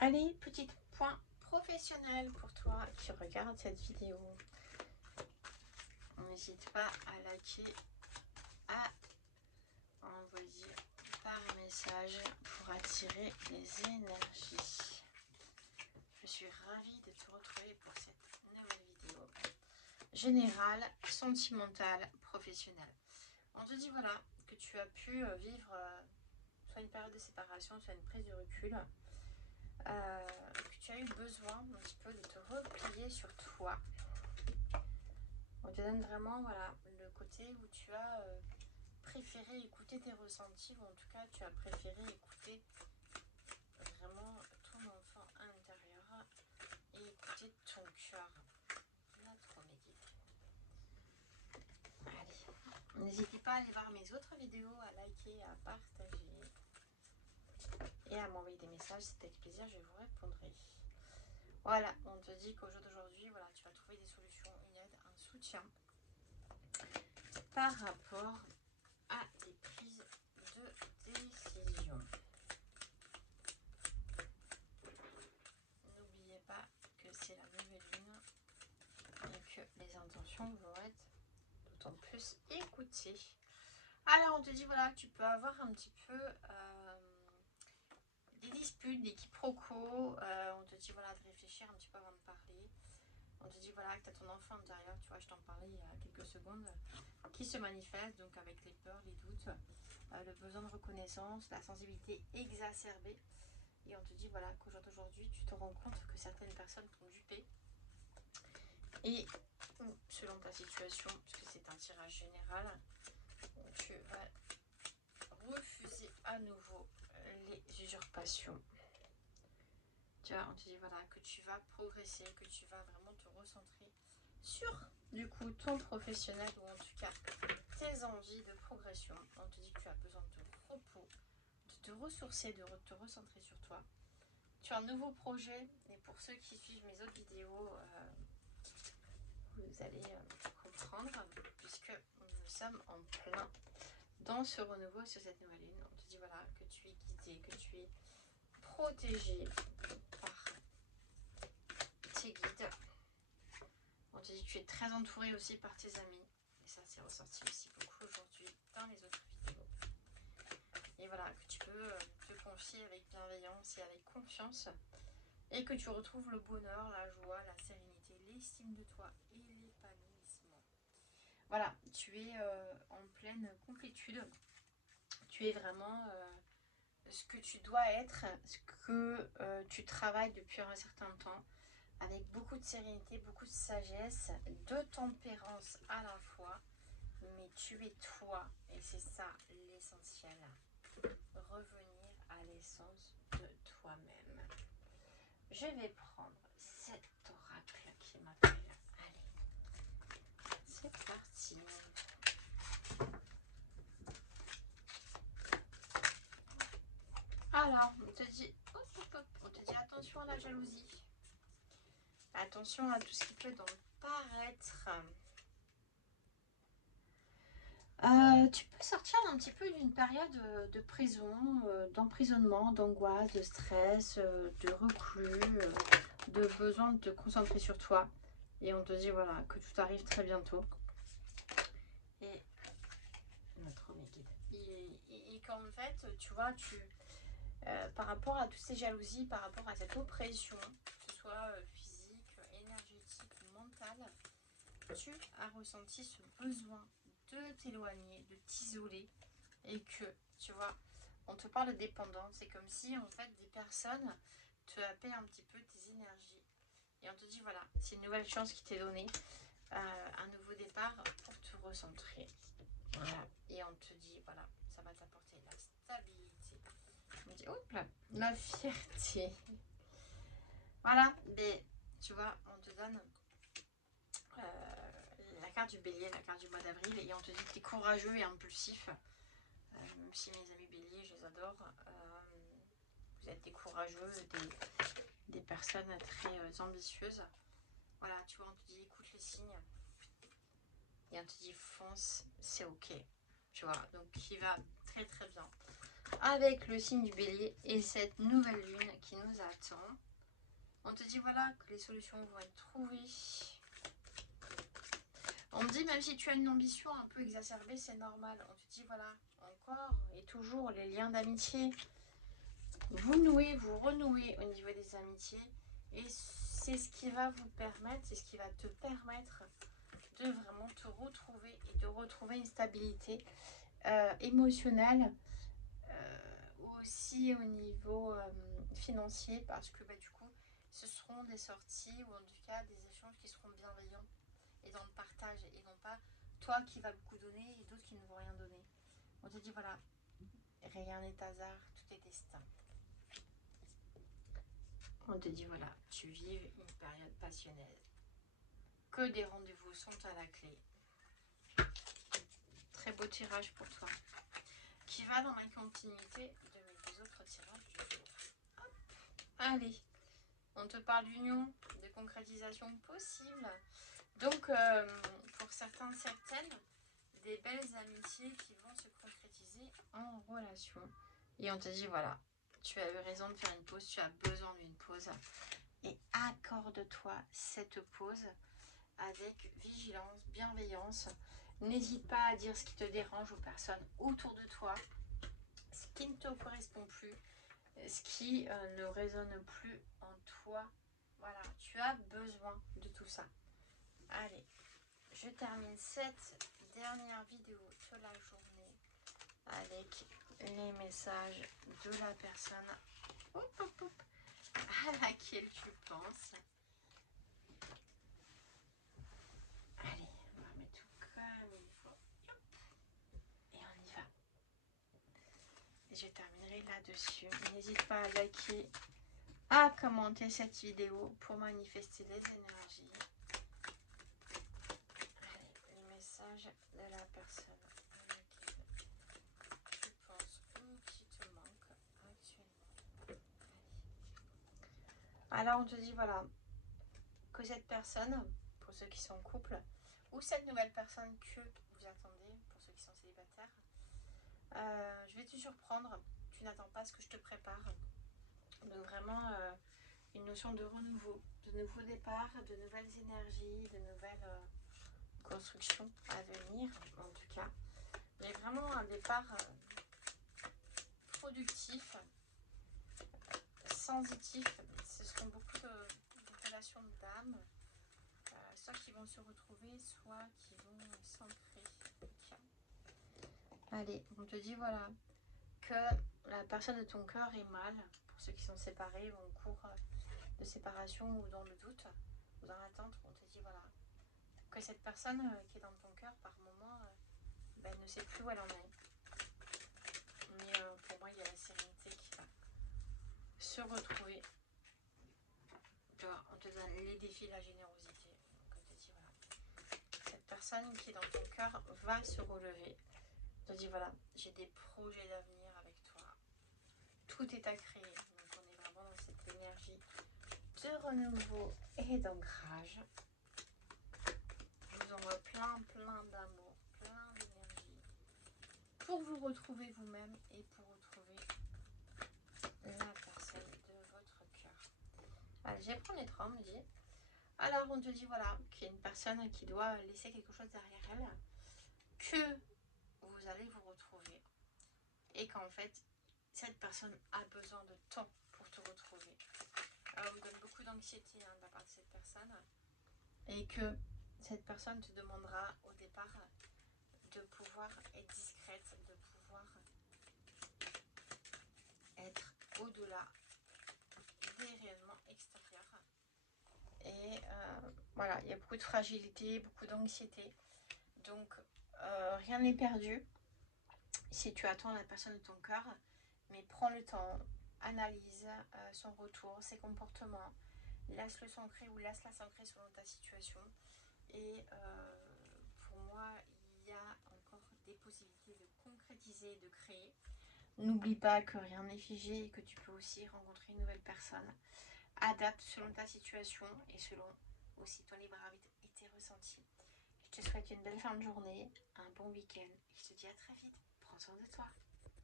Allez, petit point professionnel pour toi qui regarde cette vidéo. N'hésite pas à liker, à envoyer par message pour attirer les énergies. Je suis ravie de te retrouver pour cette nouvelle vidéo générale, sentimentale, professionnelle. On te dit voilà que tu as pu vivre soit une période de séparation, soit une prise de recul. Que tu as eu besoin un petit peu de te replier sur toi. On te donne vraiment voilà, le côté où tu as préféré écouter tes ressentis, ou en tout cas tu as préféré écouter vraiment ton enfant intérieur et écouter ton cœur. Notre guide. Allez, n'hésitez pas à aller voir mes autres vidéos, à liker, à partager et à m'envoyer des messages. C'est avec plaisir, je vous répondrai. Voilà, on te dit qu'au jour d'aujourd'hui, voilà, tu vas trouver des solutions, une aide, un soutien par rapport à des prises de décision. N'oubliez pas que c'est la nouvelle lune et que les intentions vont être d'autant plus écoutées. Alors on te dit voilà, tu peux avoir un petit peu des disputes, des quiproquos. On te dit voilà de réfléchir un petit peu avant de parler. On te dit voilà que tu as ton enfant intérieur, tu vois, je t'en parlais il y a quelques secondes, qui se manifeste donc avec les peurs, les doutes, le besoin de reconnaissance, la sensibilité exacerbée. Et on te dit voilà qu'au jour d'aujourd'hui, tu te rends compte que certaines personnes t'ont dupé. Et selon ta situation, parce que c'est un tirage général, tu vas refuser à nouveau les usurpations. Tu vois, on te dit voilà que tu vas progresser, que tu vas vraiment te recentrer sur du coup ton professionnel, ou en tout cas tes envies de progression. On te dit que tu as besoin de repos, de te ressourcer, de te recentrer sur toi. Tu as un nouveau projet, et pour ceux qui suivent mes autres vidéos, vous allez comprendre, puisque nous sommes en plein dans ce renouveau, sur cette nouvelle lune. On te dit voilà que tu es guidé, que tu es protégé par tes guides. On te dit que tu es très entouré aussi par tes amis, et ça c'est ressorti aussi beaucoup aujourd'hui dans les autres vidéos. Et voilà, que tu peux te confier avec bienveillance et avec confiance, et que tu retrouves le bonheur, la joie, la sérénité, l'estime de toi et l'épanouissement. Voilà, tu es en pleine complétude. Tu es vraiment ce que tu dois être, ce que tu travailles depuis un certain temps, avec beaucoup de sérénité, beaucoup de sagesse, de tempérance à la fois. Mais tu es toi, et c'est ça l'essentiel. Revenir à l'essence de toi-même. Je vais prendre cet oracle qui m'appelle. Allez, c'est parti. Alors, on te dit attention à la jalousie. Attention à tout ce qui peut donc paraître. Tu peux sortir un petit peu d'une période de prison, d'emprisonnement, d'angoisse, de stress, de reclus, de besoin de te concentrer sur toi. Et on te dit voilà que tout arrive très bientôt. Et notre guide. Et qu'en fait, tu vois, par rapport à toutes ces jalousies, par rapport à cette oppression, que ce soit physique, énergétique, mentale, tu as ressenti ce besoin de t'éloigner, de t'isoler, et que, tu vois, on te parle de dépendance, c'est comme si, en fait, des personnes te happaient un petit peu tes énergies. Et on te dit, voilà, c'est une nouvelle chance qui t'est donnée, un nouveau départ pour te recentrer. Voilà. Et on te dit, voilà, ça va t'apporter la stabilité. On dit, hop là, la fierté. Voilà, mais tu vois, on te donne la carte du bélier, la carte du mois d'avril, et on te dit que tu es courageux et impulsif. Même si mes amis béliers, je les adore. Vous êtes des courageux, des personnes très ambitieuses. Voilà, tu vois, on te dit écoute les signes. Et on te dit fonce, c'est ok. Tu vois, donc qui va très très bien. avec le signe du bélier et cette nouvelle lune qui nous attend. On te dit voilà que les solutions vont être trouvées. On me dit même si tu as une ambition un peu exacerbée, c'est normal. On te dit voilà, encore et toujours les liens d'amitié. Vous nouez, vous renouez au niveau des amitiés. Et c'est ce qui va vous permettre, c'est ce qui va te permettre de vraiment te retrouver et de retrouver une stabilité émotionnelle. Aussi au niveau financier, parce que du coup ce seront des sorties ou en tout cas des échanges qui seront bienveillants et dans le partage et non pas toi qui vas beaucoup donner et d'autres qui ne vont rien donner. On te dit voilà, rien n'est hasard, tout est destin. On te dit voilà, tu vives une période passionnelle, que des rendez-vous sont à la clé. Très beau tirage pour toi qui va dans la continuité de mes deux autres tirages du jour. Hop. Allez, on te parle d'union, de concrétisation possible. Donc, pour certains, certaines, des belles amitiés qui vont se concrétiser en relation. Et on te dit, voilà, tu as eu raison de faire une pause, tu as besoin d'une pause. Et accorde-toi cette pause avec vigilance, bienveillance. N'hésite pas à dire ce qui te dérange aux personnes autour de toi, ce qui ne te correspond plus, ce qui ne résonne plus en toi. Voilà, tu as besoin de tout ça. Allez, je termine cette dernière vidéo de la journée avec les messages de la personne à laquelle tu penses. Allez, on va mettre tout comme il faut. Et on y va. Et je terminerai là-dessus. N'hésite pas à liker, à commenter cette vidéo pour manifester les énergies. Allez, les messages de la personne à laquelle tu penses ou qui te manque actuellement. Allez. Alors on te dit voilà, que cette personne, pour ceux qui sont en couple, ou cette nouvelle personne que vous attendez, pour ceux qui sont célibataires, je vais te surprendre, tu n'attends pas ce que je te prépare. Donc vraiment une notion de renouveau, de nouveau départ, de nouvelles énergies, de nouvelles constructions à venir, en tout cas. Mais vraiment un départ productif, sensitif. Ce seront beaucoup de relations d'âme, soit qui vont se retrouver, soit qui vont s'ancrer. Allez, on te dit voilà, que la personne de ton cœur est mal, pour ceux qui sont séparés ou en cours de séparation ou dans le doute ou dans l'attente. On te dit voilà, que cette personne qui est dans ton cœur par moment ne sait plus où elle en est. Mais pour moi il y a la sérénité qui va se retrouver. On te donne les défis de la générosité. Donc on te dit voilà, cette personne qui est dans ton cœur va se relever. On te dit voilà, j'ai des projets d'avenir avec toi. Tout est à créer. Donc on est vraiment dans cette énergie de renouveau et d'ancrage. Je vous envoie plein d'amour, plein d'énergie pour vous retrouver vous-même et pour retrouver la personne de votre cœur. Allez, je vais prendre les 3, on me dit. Alors on te dit voilà, qu'il y a une personne qui doit laisser quelque chose derrière elle, que vous allez vous retrouver et qu'en fait cette personne a besoin de temps pour te retrouver. Alors, on me donne beaucoup d'anxiété de la part de cette personne et que cette personne te demandera au départ de pouvoir être discrète, de pouvoir être au-delà des rayonnements extérieurs. Et voilà, il y a beaucoup de fragilité, beaucoup d'anxiété. Donc, rien n'est perdu si tu attends la personne de ton cœur, mais prends le temps, analyse son retour, ses comportements, laisse-le s'ancrer ou laisse-la s'ancrer selon ta situation. Et pour moi, il y a encore des possibilités de concrétiser, de créer. N'oublie pas que rien n'est figé et que tu peux aussi rencontrer une nouvelle personne. Adapte selon ta situation et selon aussi ton libre arbitre et tes ressentis. Je te souhaite une belle fin de journée, un bon week-end et je te dis à très vite. Prends soin de toi.